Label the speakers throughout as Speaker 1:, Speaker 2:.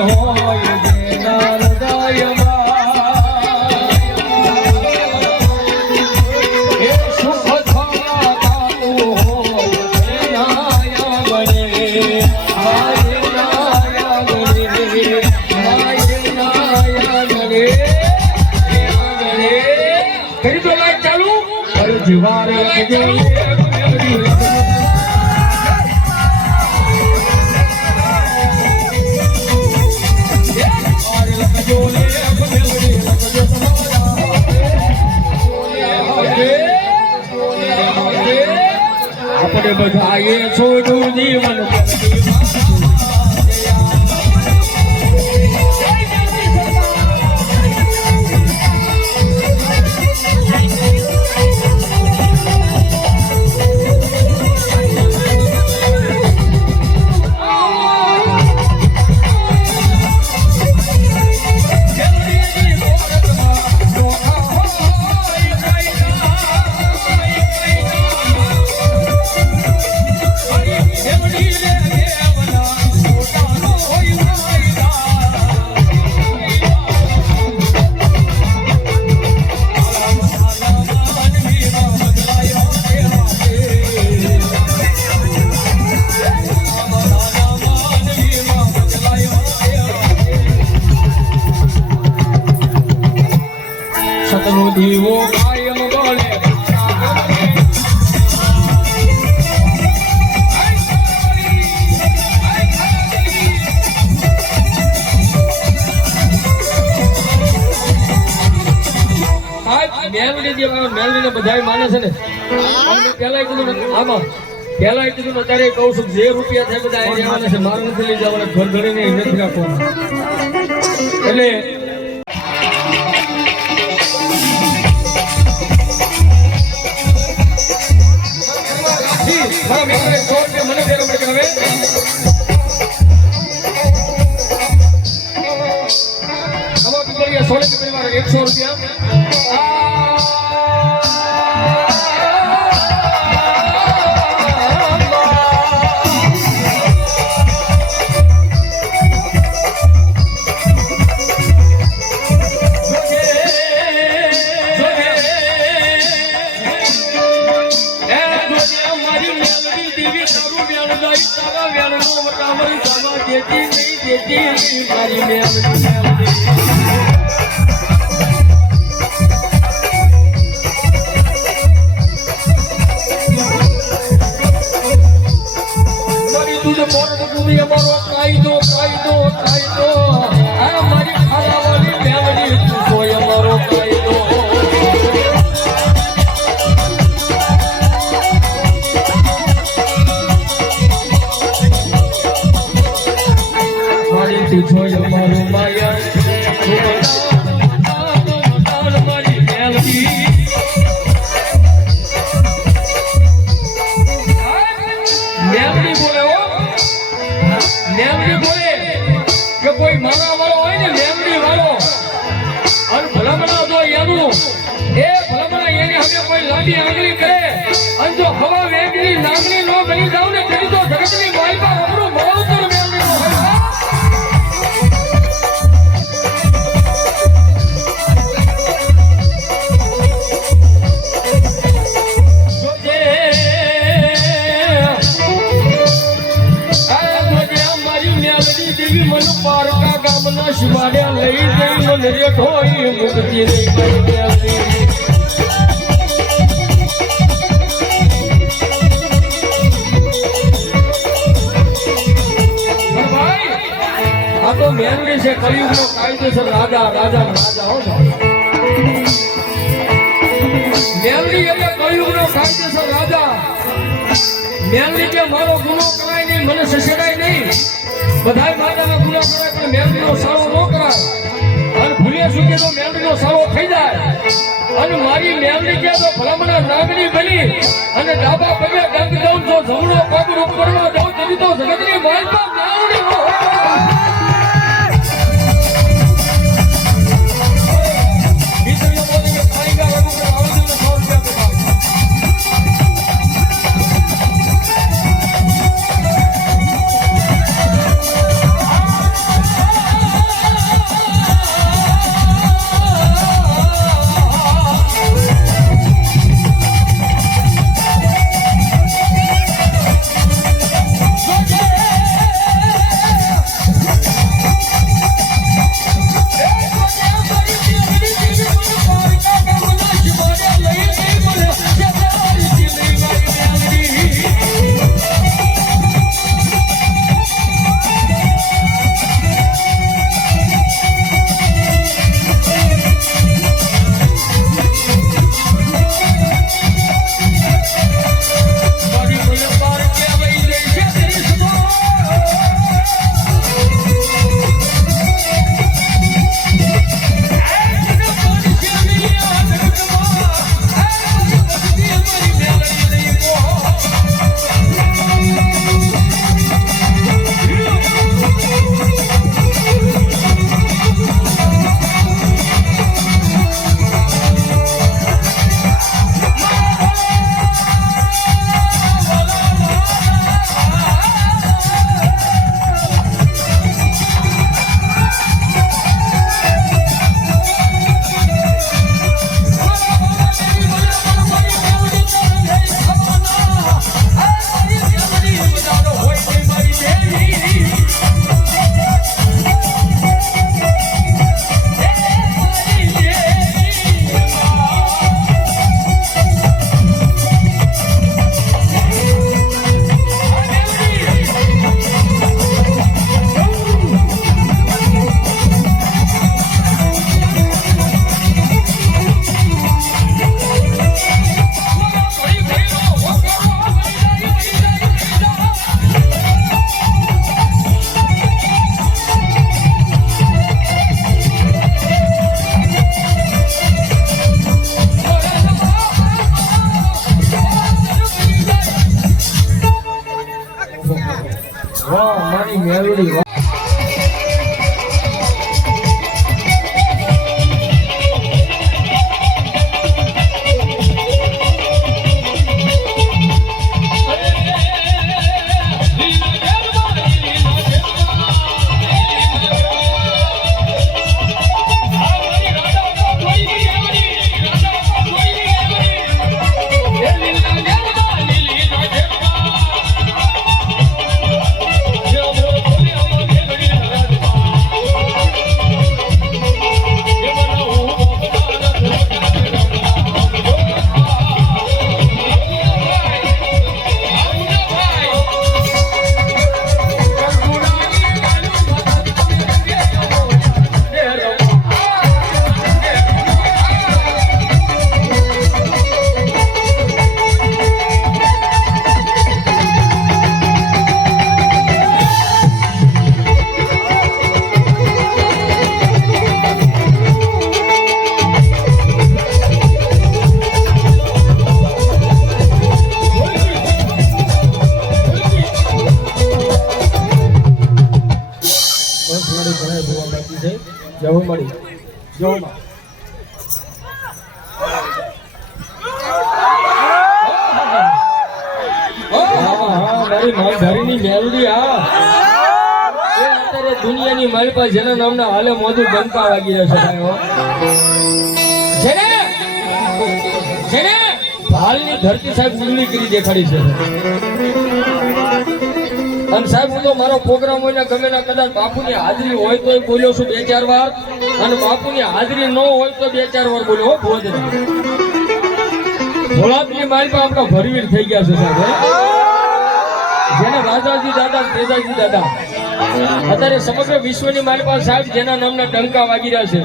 Speaker 1: હોય બધા એ છોડું જીવન જે મેલડીને બધાય માને છે ને? અમને પહેલાય કીધું ને આમાં પહેલાય કીધું ને અત્યારે કહું છું જે રૂપિયા થાય બધા અહીંયા રહેવાના છે. મારે નથી લઈ જવાના. ઘર ઘરે નહીં નથી રાખવાનું. એટલે જી, મારા મિત્રને સો રૂપિયા મને ફેરો પડે કે હવે? આમાં પીપળિયા સોળે પરિવાર એકસો રૂપિયા. કોઈ મારા વાળો હોય ને, મેમરી વાળો. અને ભલામણા જો એનું એ ભલામણા એની હવે કોઈ લાંબી આંગળી દેવી મન પારકા ગામના શિવાડ્યા લઈ જઈ મને રે ઢોઈ મુક્તિ રે. આ તો મેલડી છે, કળિયુગનો કાયદેસર રાજા રાજા રાજા હો. મેલડી એટલે કળિયુગનો કાયદેસર રાજા મેલડી કે મારો ગુનો કરાય નહીં મને સસેડાય નહીં બધાય માતાના ગુનો કરે પણ મેલડીનો સારો ન કરાય. અને ભૂલે સુકે તો મેલડીનો સારો થઈ જાય. અને મારી મેલડી કે તો ભલામણા નાગણી બની. અને ડાબા પગે ડંક દઉં તો જમણો પગ ઉપરનો દઉં તેની તો જગતની માલપા બાકી છે જવું મળી અત્યારે દુનિયાની મારી પાસે જેના નામના હાલે મોઢું રહ્યા છે ભાઈ જેને જેને હાલની ધરતી સાહેબ ઉગલી કરી દેખાડી છે અને સાહેબ, હું તો મારો પ્રોગ્રામ હોય ને ગમે ના કદાચ બાપુની હાજરી હોય તો બોલ્યો છું બે ચાર વાર. અને બાપુની હાજરી ન હોય તો બે ચાર વાર બોલ્યો ભોજ ભોળાતની મારી પાસે આપણા ભરવીર થઈ ગયા છે સાહેબ જેને રાજાજી દાદા તેજાજી દાદા. અત્યારે સમગ્ર વિશ્વની મારી પાસે સાહેબ જેના નામના ડંકા વાગી રહ્યા છે.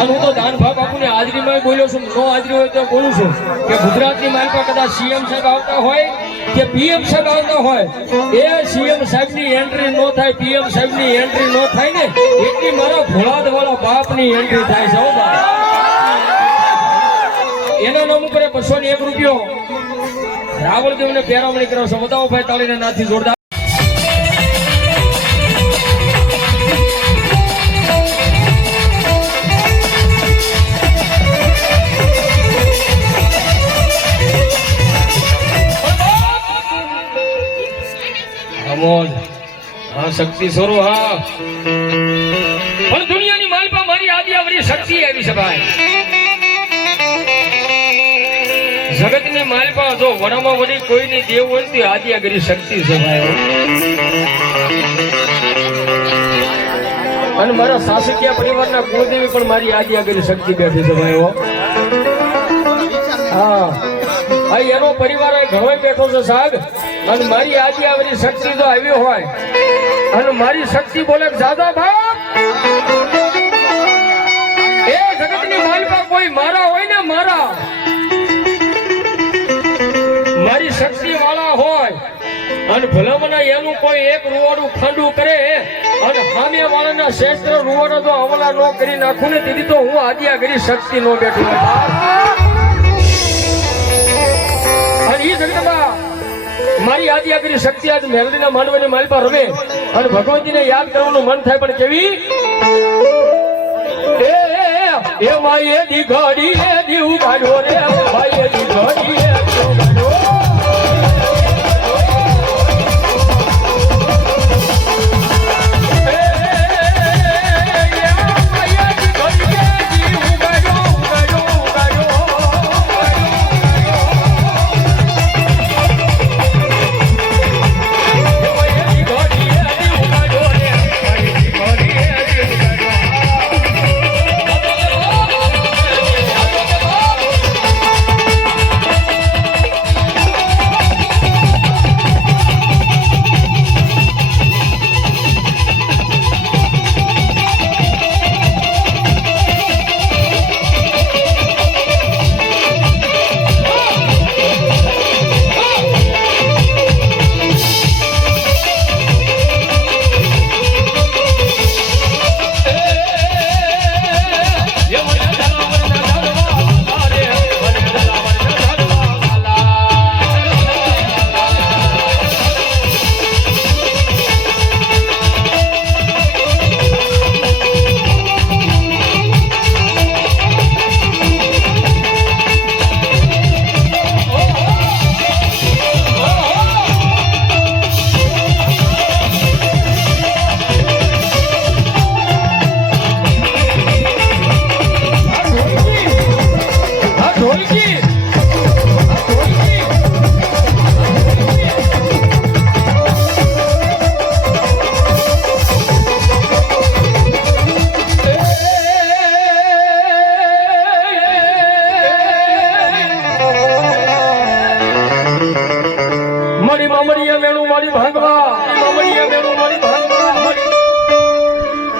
Speaker 1: અને હું તો દાન બાપુની હાજરીમાં બોલ્યો છું, નો હાજરી હોય તો બોલું છું. કે ગુજરાતની મારી પાસે કદાચ સીએમ સાહેબ આવતા હોય કે પીએમ સાહેબ આવતા હોય, એ સીએમ સાહેબની એન્ટ્રી નો થાય, પીએમ સાહેબની એન્ટ્રી નો થાય ને, એટલી મારા ભોળાદ વાળા બાપની એન્ટ્રી થાય છે એના નામ ઉપર બસો ને એક રૂપિયો. રાવણ દેવને પેરામણી કરો છો બતાવો ભાઈ તાળીને નાથી જોરદાર. અમોલ હા શક્તિ સોરો હા. પણ દુનિયાની માલપા મારી આદિ આવરી શક્તિ આવી છે ભાઈ. જગતની માલપા જો વડામાં વડી કોઈની દેવ હોય તો આદિ આગરી શક્તિ છે ભાઈ. અને મારા સાસુકિયા પરિવારના કુળદેવી પણ મારી આદિ આગરી શક્તિ બેઠી છે ભાઈ, હો. ભાઈ, એનો પરિવાર ઘણો બેઠો છે સાહેબ. અને મારી આદિ આવરી શક્તિ તો આવી હોય. અને મારી શક્તિ બોલે દાદા ભાઈ એ જગતની માલિકા કોઈ મારા હોય ને મારા. મારી શક્તિ વાળા હોય. અને ભલામણા એનું કોઈ એક રૂવાડું ખાંડું કરે, અને સામે વાળાના શ્રેષ્ઠ રૂવાડો તો અમલા ન કરી નાખું ને, તેથી તો હું આદિયા કરી શક્તિ નો બેઠું. અને એ જગતમાં મારી યાદ કરી શક્તિ આજ મેલડીના માંડવાની મારી પર રમે. અને ભગવાનજીને યાદ કરવાનું મન થાય પણ કેવી? એ એ દી ઘડી એ દી ઉગાડ્યો રે, એ દી ઘડી એ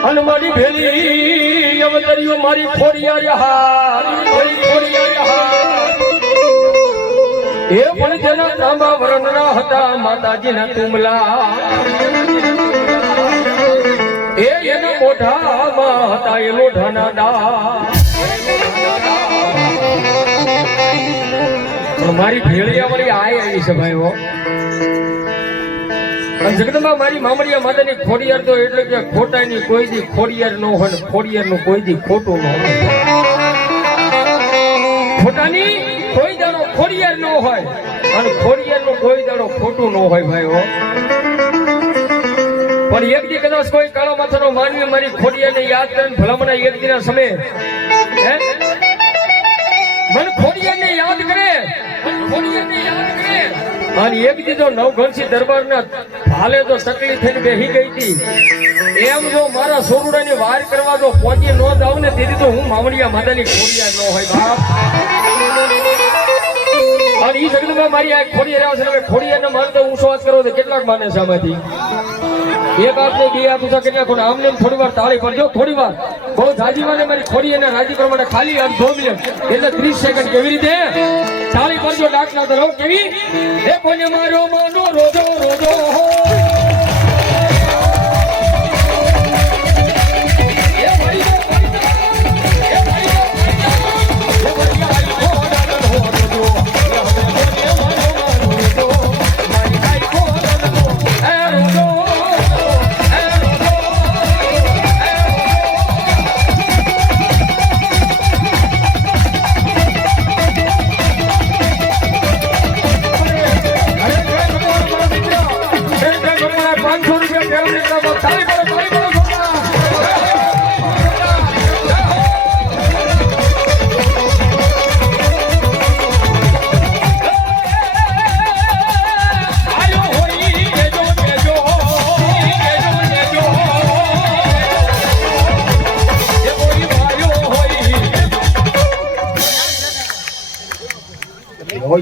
Speaker 1: અને મારી ભેલી, અવતરીઓ મારી ખોડિયા રહ્યા એ પણ જેના તાંબા વરણના હતા માતાજીના તુમલા. એ એના મોઢામાં હતા એ લોઢાના દા મારી ભેળિયા વળી આય આવી છે ભાઈ હો મારી મામડિયા માતાની ખોડિયાર તો એટલે કે ખોટાની કોઈ દી ખોડિયાર ન હોય ને ખોડિયારનું કોઈ દી ખોટું ન હોય. ખોટાની કોઈ દાડો ખોડિયાર ન હોય અને ખોડિયારનું કોઈ દાડો ખોટું ન હોય ભાઈ હો પણ એક દી કદાચ કોઈ કાળો માથાનો માનવી મારી ખોડિયાને યાદ કરીને ભલામણા એક દીના સમયે, હે? મને ખોડિયાને યાદ કરે, મને ખોડિયાને યાદ કરે. અને એક દી તો નવઘણસી દરબારના હાલે તો તકલીફ થઈને બેહી ગઈ હતી. એમ જો મારા સોરુડાની વાર કરવા જો પહોંચી ન જાઉં ને તેથી તો હું મામડિયા માતાની ખોડિયા ન હોય બાપ. અને ઈ જગદંબા મારી આ ખોડી રહ્યા છે હવે મારે તો હું વાત કરો તો કેટલાક માને છે આમાંથી? એક હાથ ને બે હાથ ઊંચા કરી નાખો ને આમને થોડી વાર તાળી પડજો થોડી વાર બહુ જાજી માને મારી ખોડી અને રાજી પ્રમાણે ખાલી આમ ધોમી એટલે ત્રીસ સેકન્ડ કેવી રીતે? તાળી પડજો ડાક ના ધરો કેવી? એ કોને મારો મોનો? રોજો રોજો.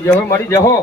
Speaker 1: જહો મારી જહો